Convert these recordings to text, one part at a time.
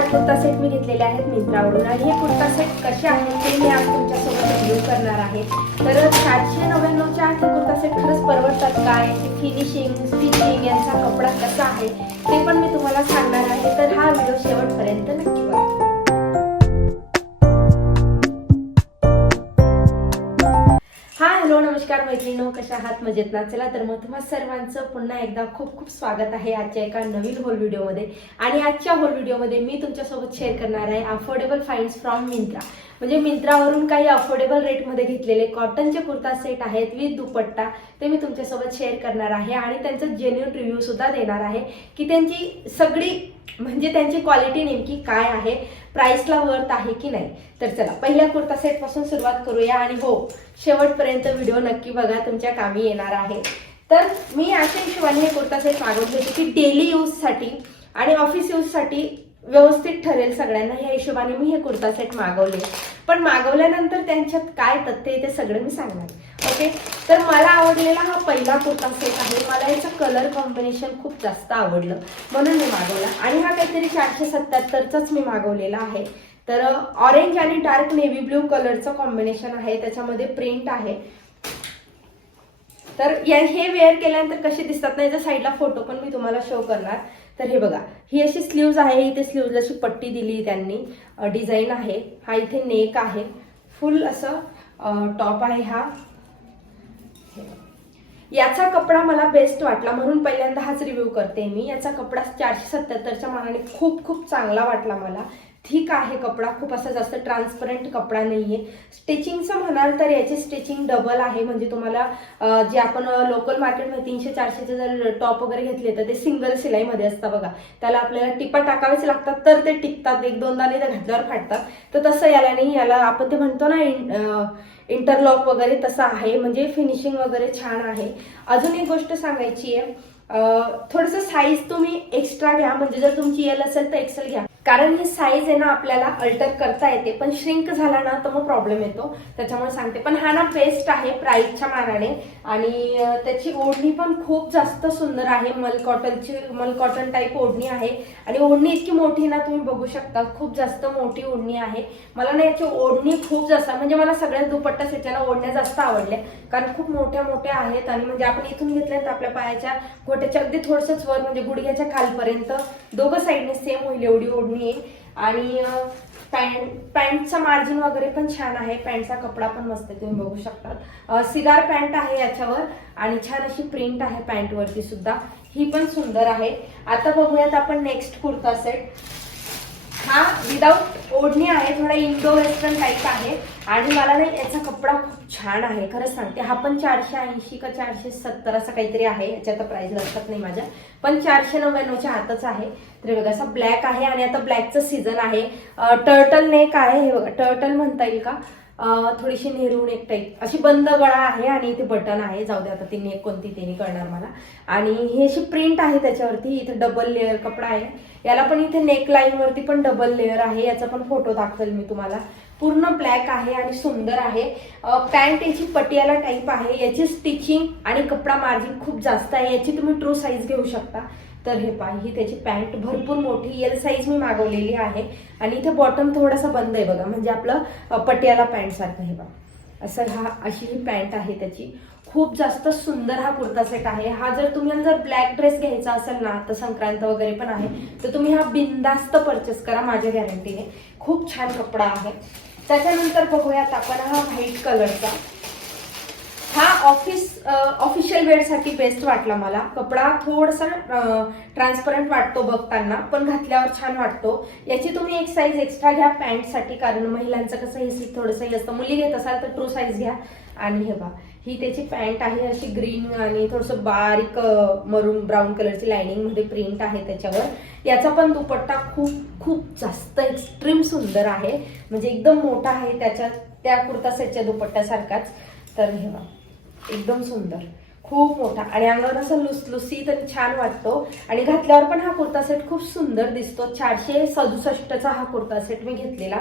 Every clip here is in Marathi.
4 कुर्ता सेट मी घेतलेले आहेत मिंत्रावरून आणि हे कुर्ता सेट कसे आहेत ते मी आज तुमच्यासोबत रिव्ह्यू करणार आहे। तर 499च्या आत हे कुर्ता सेट खरंच परवडतात का, याची फिनिशिंग, स्टिचिंग, यांचा कपडा कसा आहे ते पण मी तुम्हाला सांगणार आहे। तर हा व्हिडिओ शेवटपर्यंत नक्की बघा। हॅलो नमस्कार मैत्रिणींनो, कशा आहात? मजेत ना? चला तर मग तुम्हा सर्वांचं पुन्हा एकदा खूप खूप स्वागत आहे आजच्या एका नवीन होल व्हिडिओमध्ये। आणि आजच्या होल व्हिडिओमध्ये मी तुमच्यासोबत शेअर करणार आहे अफोर्डेबल फाइंड्स फ्रॉम मिंत्रा। म्हणजे मिंत्रावरून काही अफोर्डेबल रेटमध्ये घेतलेले कॉटनचे कुर्ता सेट आहेत विथ दुपट्टा, ते मी तुमच्यासोबत शेअर करणार आहे आणि त्यांचा जेन्युइन रिव्ह्यू सुद्धा देणार आहे की त्यांची सगळी म्हणजे त्यांची क्वालिटी नेमकी काय आहे, प्राइसला वर्थ आहे की नाही। तर चला पहिल्या कुर्ता सेट पासून सुरुवात करूया आणि हो शेवटपर्यंत व्हिडिओ नक्की बघा, तुमच्या कामी येणार आहे। तर मी अशा हिशोबाने हे कुर्ता सेट मागवले होते की डेली यूजसाठी आणि ऑफिस यूजसाठी व्यवस्थित ठरेल सगळ्यांना, या हिशोबाने मी हे कुर्ता सेट मागवले। पण मागवल्यानंतर त्यांच्यात काय तथ्य आहे ते सगळं मी सांगणार। ओके, तर मला आवडलेला हा पहिला कुर्ता सेट आहे। मला याचं कलर कॉम्बिनेशन खूप जास्त आवडलं म्हणून मी मागवला आणि हा काहीतरी 477चाच मी मागवलेला आहे। तर ऑरेंज आणि डार्क नेव्ही ब्ल्यू कलरचं कॉम्बिनेशन आहे, त्याच्यामध्ये प्रिंट आहे। तर हे वेअर केल्यानंतर कसे दिसतात ना, याच्या साईडला फोटो पण मी तुम्हाला शो करणार। तर हे बघा, ही अशी स्लीव्ज आहे, इथे स्लीव्जला अशी पट्टी दिली त्यांनी, डिझाईन आहे। हा इथे नेक आहे, फुल असं टॉप आहे हा। याचा कपडा मला बेस्ट वाटला म्हणून पहिल्यांदा हाच रिव्ह्यू करते मी। याचा कपडा 477च्या मानाने खूप खूप चांगला वाटला मला। ठीक आहे कपडा, खूप असा जास्त ट्रान्सपरंट कपडा नाहीये। स्टिचिंगचं म्हणाल तर याची स्टिचिंग डबल आहे, म्हणजे तुम्हाला जे आपण लोकल मार्केटमध्ये 300-400चे जर टॉप वगैरे घेतले तर ते सिंगल सिलाईमध्ये असतं बघा, त्याला आपल्याला टिपा टाकावेच लागतात तर ते टिकतात, एक दोनदा नाही तर घातल्यावर फाटतात। तर तसं याला नाही, याला आपण ते म्हणतो ना इंटरलॉक वगैरे तसं आहे, म्हणजे फिनिशिंग वगैरे छान आहे। अजून एक गोष्ट सांगायची आहे, थोडंसं साईज तुम्ही एक्स्ट्रा घ्या, म्हणजे जर तुमची एल असेल तर एक्सेल घ्या, कारण ही साईज आहे ना आपल्याला अल्टर करता येते, पण श्रिंक झाला ना तर मग प्रॉब्लेम येतो, त्याच्यामुळे सांगते। पण हा ना बेस्ट आहे प्राइसच्या मानाने आणि त्याची ओढणी पण खूप जास्त सुंदर आहे। मल कॉटन टाईप ओढणी आहे आणि ओढणी इतकी मोठी ना तुम्ही बघू शकता, खूप जास्त मोठी ओढणी आहे। मला ना याची ओढणी खूप जास्त, म्हणजे मला सगळ्यात दुपट्टा सेटच्या ना ओढण्या जास्त आवडल्या, कारण खूप मोठ्या मोठ्या आहेत आणि म्हणजे आपण इथून घेतल्या तर आपल्या पायाच्या घोट्याच्या अगदी थोडंसंच वर, म्हणजे गुडघ्याच्या खालपर्यंत दोघं साईडने सेम होईल एवढी ओढणी आहे। आणि पॅन्टचं मार्जिन वगैरे पण छान आहे, पॅन्टचा कपडा पण मस्त आहे, तुम्ही बघू शकता। सिगार पॅन्ट आहे याच्यावर आणि छान अशी प्रिंट आहे पॅन्ट वरती सुद्धा, ही पण सुंदर आहे। आता बघूयात आपण नेक्स्ट कुर्ता सेट। हा विदाउट ओढणी आहे, थोडा इंडो वेस्टर्न टाईप आहे आणि मला ना याचा कपडा खूप छान आहे, खरंच सांगते। हा पण 480 का 470 असं काहीतरी आहे, याच्या प्राइस लक्षात नाही माझ्या, पण 499च्या आतच आहे। तर बघा असा ब्लॅक आहे आणि आता ब्लॅकचं सीझन आहे। टर्टल नेक आहे, हे बघा टर्टल म्हणता येईल का, थोडीशी नेहरू नेक टाईप अशी बंद गळा आहे आणि इथे बटन आहे, जाऊ दे आता ती नेक कोणती ते नाही कळणार मला। आणि ही अशी प्रिंट आहे त्याच्यावरती, इथे डबल लेअर कपडा आहे, याला पण इथे नेक लाईन वरती पण डबल लेअर आहे, याचा पण फोटो दाखवेल मी तुम्हाला। पूर्ण ब्लॅक आहे आणि सुंदर आहे। पॅन्ट याची पटियाला टाईप आहे, याची स्टिचिंग आणि कपडा मार्जिन खूप जास्त आहे, याची तुम्ही ट्रू साईज घेऊ शकता। तर हे पहा, ही त्याची पॅन्ट भरपूर मोठी एल साईज मी मागवलेली आहे आणि इथे बॉटम थोडासा बंद आहे बघा, म्हणजे आपलं पटियाला पॅन्ट सारखं हे बघा असं, अशी ही पॅन्ट आहे त्याची। खूप जास्त सुंदर हा कुर्ता सेट आहे। हा जर तुम्हाला जर ब्लॅक ड्रेस घ्यायचा असेल ना, तर संक्रांत वगैरे पण आहे, तर तुम्ही हा बिंदास्त परचेस करा माझ्या गॅरंटीने, खूप छान कपडा आहे। त्याच्यानंतर बघूयात आपण हा व्हाईट कलरचा। हा ऑफिशियल वेअरसाठी बेस्ट वाटला मला, कपडा थोडासा ट्रान्सपरंट वाटतो बघताना, पण घातल्यावर छान वाटतो। याची तुम्ही एक साईज एक्स्ट्रा घ्या पॅन्टसाठी, कारण महिलांचं कसं हे थोडंसं हे असतं, मुली घेत असाल तर ट्रू साईज घ्या। आणि हे बघा, ही त्याची पॅन्ट आहे अशी ग्रीन आणि थोडंसं बारीक मरून ब्राऊन कलरची लाइनिंग मध्ये प्रिंट आहे त्याच्यावर। याचा पण दुपट्टा खूप खूप जास्त एक्स्ट्रीम सुंदर आहे, म्हणजे एकदम मोठा आहे त्या कुर्ता सेटच्या दुपट्ट्यासारखाच। तर हे बघा एकदम सुंदर, खूप मोठा आणि अंगावर असं लुसलुसीत आणि छान वाटतो आणि घातल्यावर पण हा कुर्ता सेट खूप सुंदर दिसतो। 467चा हा कुर्ता सेट मी घेतलेला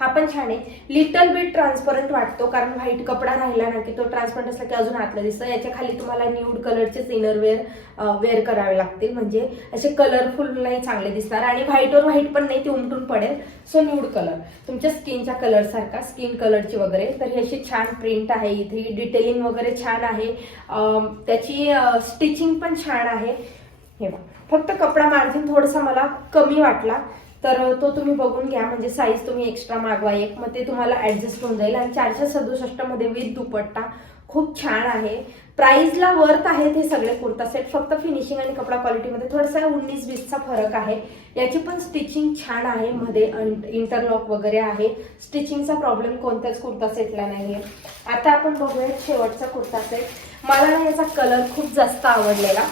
हा पण छान आहे. लिटल बिट ट्रान्सपरंट वाटतो, कारण व्हाईट कपडा राहिला ना की तो ट्रान्सपरंट असला की अजून आतलं दिसतं. याच्या खाली तुम्हाला न्यूड कलरचेच इनरवेअर वेअर करावे लागतील, म्हणजे असे कलरफुल नाही चांगले दिसणार. आणि व्हाईटवर व्हाईट पण नाही, ते उमटून पडेल. सो न्यूड कलर तुमच्या स्किनच्या कलर सारखा, स्किन कलरची वगैरे. तर ही अशी छान प्रिंट आहे, इथे डिटेलिंग वगैरे छान आहे, त्याची स्टिचिंग पण छान आहे. हे बघा, फक्त कपडा मार्जिन थोडासा मला कमी वाटला, तर तो तुम्ही बघून घ्या. म्हणजे साईज तुम्ही एक्स्ट्रा मागवा एक, मग ते तुम्हाला ऍडजस्ट होऊन जाईल. आणि 467 मध्ये विथ दुपट्टा खूप छान आहे. प्राइसला वर्थ आहेत हे सगळे कुर्ता सेट. फक्त फिनिशिंग आणि कपडा क्वालिटीमध्ये थोडासा 19-20चा फरक आहे. याची पण स्टिचिंग छान आहे, मध्ये इंटरलॉक वगैरे आहे. स्टिचिंगचा प्रॉब्लेम कोणत्याच कुर्ता सेटला नाहीये. आता आपण बघूया शेवटचा कुर्ता सेट. मला ना याचा कलर खूप जास्त आवडलेला,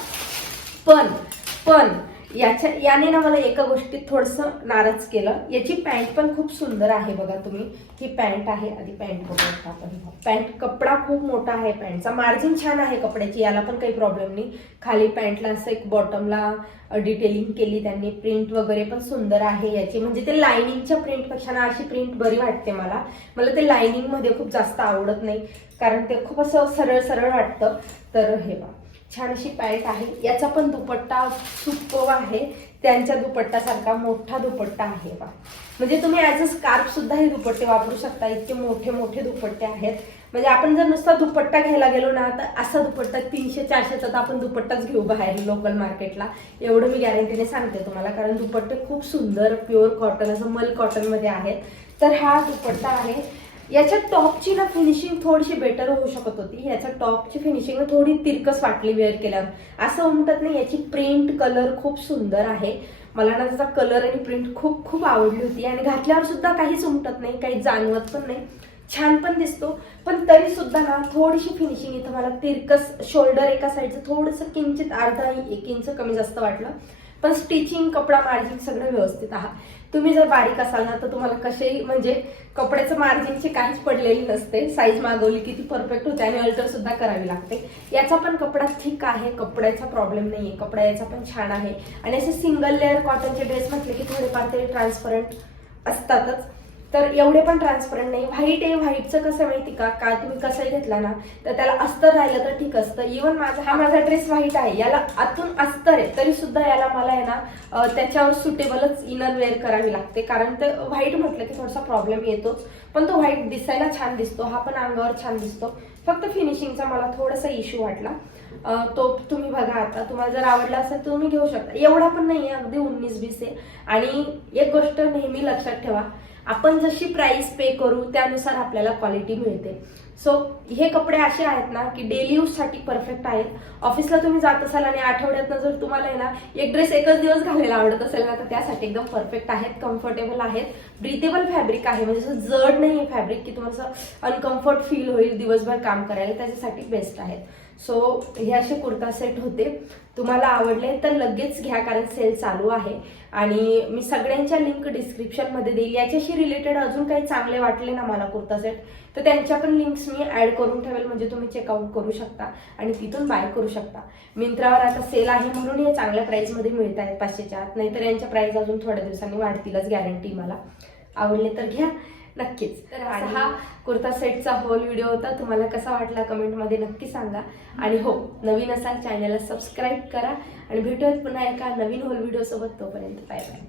पण याने ना मला एका गोष्टीत थोडंसं नाराज केलं. याची पॅन्ट पण खूप सुंदर आहे, बघा तुम्ही. ही पॅन्ट आहे, आधी पॅन्ट बघूया आपण. पॅन्ट कपडा खूप मोठा आहे, पॅन्टचा मार्जिन छान आहे कपड्याची, याला पण काही प्रॉब्लेम नाही. खाली पॅन्टला असं एक बॉटमला डिटेलिंग केली त्यांनी. प्रिंट वगैरे पण सुंदर आहे याची, म्हणजे ते लाइनिंगच्या प्रिंटपेक्षा ना अशी प्रिंट बरी वाटते मला. ते लाइनिंग मध्ये खूप जास्त आवडत नाही, कारण ते खूप असं सरळ सरळ वाटतं. तर हे बघा, छान अशी पॅन्ट आहे. याचा पण दुपट्टा सुपर्ब आहे, त्यांच्या दुपट्टासारखा मोठा दुपट्टा आहे बा. म्हणजे तुम्ही ॲज अ स्कार्फ सुद्धा हे दुपट्टे वापरू शकता, इतके मोठे मोठे दुपट्टे आहेत. म्हणजे आपण जर नुसता दुपट्टा घ्यायला गेलो ना, तर असा दुपट्टा 300-400चा तर आपण दुपट्टाच घेऊ बाहेर लोकल मार्केटला, एवढं मी गॅरंटीने सांगते तुम्हाला. कारण दुपट्टे खूप सुंदर प्युअर कॉटन, असं मल कॉटनमध्ये आहेत. तर हा दुपट्टा आहे. याच्या टॉपची ना फिनिशिंग थोडीशी बेटर होऊ शकत होती. याच्या टॉपची फिनिशिंग थोडी तिरकस वाटली वेअर केल्यावर, असं उमटत नाही. याची प्रिंट कलर खूप सुंदर आहे. मला ना त्याचा कलर आणि प्रिंट खूप खूप आवडली होती. आणि घातल्यावर सुद्धा काहीच उमटत नाही, काही जाणवत पण नाही, छान पण दिसतो. पण तरी सुद्धा ना थोडीशी फिनिशिंग इथं मला तिरकस, शोल्डर एका साईडचं थोडंसं किंचित अर्धा 1 इंच कमी जास्त वाटलं. पण स्टिचिंग, कपडा मार्जिन सगळं व्यवस्थित आहे. तुम्ही जर बारीक असाल ना, तर तुम्हाला कसेही म्हणजे कपड्याचं मार्जिनची काहीच पडलेली नसते. साईज मागवली की ती परफेक्ट होते आणि अल्टर सुद्धा करावी लागते. याचा पण कपडा ठीक आहे, कपड्याचा प्रॉब्लेम नाहीये. कपडा याचा पण छान आहे. आणि असे सिंगल लेअर कॉटनचे ड्रेस म्हटले की थोडेफार ते ट्रान्सपरंट असतातच, तर एवढे पण ट्रान्सपरंट नाही. व्हाईट आहे, व्हाईटचं कसं माहिती का, तुम्ही कसंही घेतला ना तर त्याला अस्तर राहिलं तर ठीक असतं. इव्हन माझा ड्रेस व्हाईट आहे, याला आतून अस्तर आहे, तरी सुद्धा याला मला आहे ना त्याच्यावर सुटेबलच इनर वेअर करावी लागते. कारण ते व्हाईट म्हटलं की थोडासा प्रॉब्लेम येतोच. पण तो व्हाईट दिसायला छान दिसतो, हा पण अंगावर छान दिसतो. फक्त फिनिशिंगचा मला थोडासा इश्यू वाटला. तो तुम्ही बघा. आता तुम्हाला जर आवडला असेल तर तुम्ही घेऊ शकता. एवढा पण नाहीये, अगदी 19-20 आहे. आणि एक गोष्ट नेहमी लक्षात ठेवा, आपण जशी प्राइस पे करू त्यानुसार आपल्याला क्वालिटी मिळते. सो हे कपडे असे आहेत ना की डेली यूज साठी परफेक्ट आहेत. ऑफिसला तुम्ही जात असाल आणि आठवड्यातनं जर तुम्हाला आहे ना एक ड्रेस एकच दिवस घालायला आवडत असेल ना, तर त्यासाठी एकदम परफेक्ट आहेत. कम्फर्टेबल आहेत, ब्रीथेबल फॅब्रिक आहे, म्हणजे असं जड नाही आहे फॅब्रिक की तुम्हाला असं अनकम्फर्ट फील होईल दिवसभर काम करायला, त्याच्यासाठी बेस्ट आहेत. सो हे असे कुर्ता सेट होते. तुम्हाला आवडले तर लगेच घ्या, कारण सेल चालू आहे. आणि मी सगळ्यांच्या लिंक डिस्क्रिप्शनमध्ये देईल. याच्याशी रिलेटेड अजून काही चांगले वाटले ना मला कुर्ता सेट, तर त्यांच्या पण लिंक्स मी ऍड करून ठेवेल, म्हणजे तुम्ही चेकआउट करू शकता आणि तिथून बाय करू शकता. मिंत्रावर आता सेल आहे म्हणून हे चांगल्या प्राइसमध्ये मिळत आहेत 500च्या आत, नाहीतर यांच्या प्राइस अजून थोड्या दिवसांनी वाढतीलच, गॅरंटी. मला आवडले तर घ्या नक्कीच. तर हा कुर्ता सेटचा होल व्हिडिओ होता. तुम्हाला कसा वाटला कमेंटमध्ये नक्की सांगा. आणि हो, नवीन असाल चॅनलला सबस्क्राईब करा. आणि भेटूयात पुन्हा एका नवीन होल व्हिडिओ सोबत. तोपर्यंत बाय बाय.